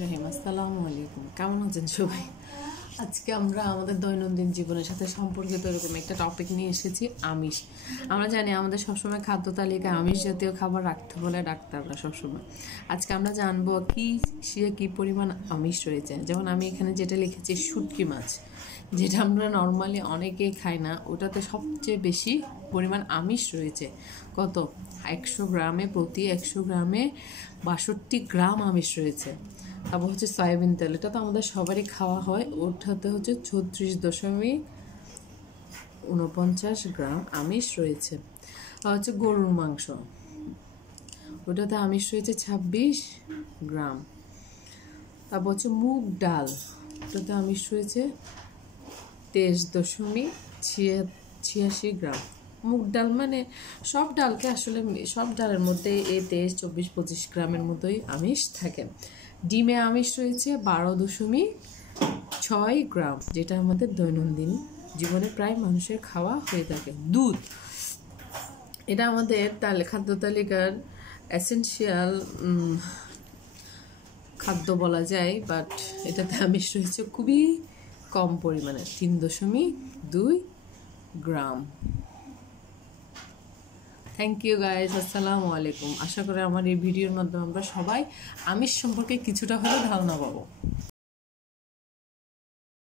রহিম আসসালামু আলাইকুম। কেমন আছেন সবাই? আজকে আমরা আমাদের দৈনন্দিন জীবনের সাথে সম্পর্কিত এরকম একটা টপিক নিয়ে এসেছি, আমিষ। আমরা জানি আমাদের সবসময় খাদ্য তালিকায় আমিষ জাতীয় খাবার রাখতে বলে ডাক্তাররা সবসময়। আজকে আমরা জানবো কি পরিমাণ আমিষ রয়েছে। যেমন আমি এখানে যেটা লিখেছি শুটকি মাছ, যেটা আমরা নর্মালি অনেকেই খাই না, ওটাতে সবচেয়ে বেশি পরিমাণ আমিষ রয়েছে। কত? 100 গ্রামে, প্রতি 100 গ্রামে 62 গ্রাম আমিষ রয়েছে। তারপর হচ্ছে সয়াবিন তেল, এটা তো আমাদের সবারই খাওয়া হয়, ওটাতে হচ্ছে 36.49 গ্রাম আমিষ রয়েছে। আর হচ্ছে গরুর মাংস, ওটাতে আমিষ রয়েছে 26 গ্রাম। তারপর হচ্ছে মুগ ডাল, ওটাতে আমিষ রয়েছে 23.86 গ্রাম। মুগ ডাল মানে সব ডালকে আসলে সব ডালের মধ্যে এই 23-24-25 গ্রামের মতোই আমিষ থাকে। ডিমে আমিষ রয়েছে 12.6 গ্রাম, যেটা আমাদের দৈনন্দিন জীবনে প্রায় মানুষের খাওয়া হয়ে থাকে। দুধ, এটা আমাদের খাদ্য তালিকার এসেনশিয়াল খাদ্য বলা যায়, বাট এটাতে আমিষ রয়েছে খুবই কম পরিমাণে, 3.2 গ্রাম। থ্যাংক ইউ গাইজ, আসসালামু আলাইকুম। আশা করি আমার এই ভিডিওর মাধ্যমে আমরা সবাই আমিষ সম্পর্কে কিছুটা হলেও ধারণা পাবো।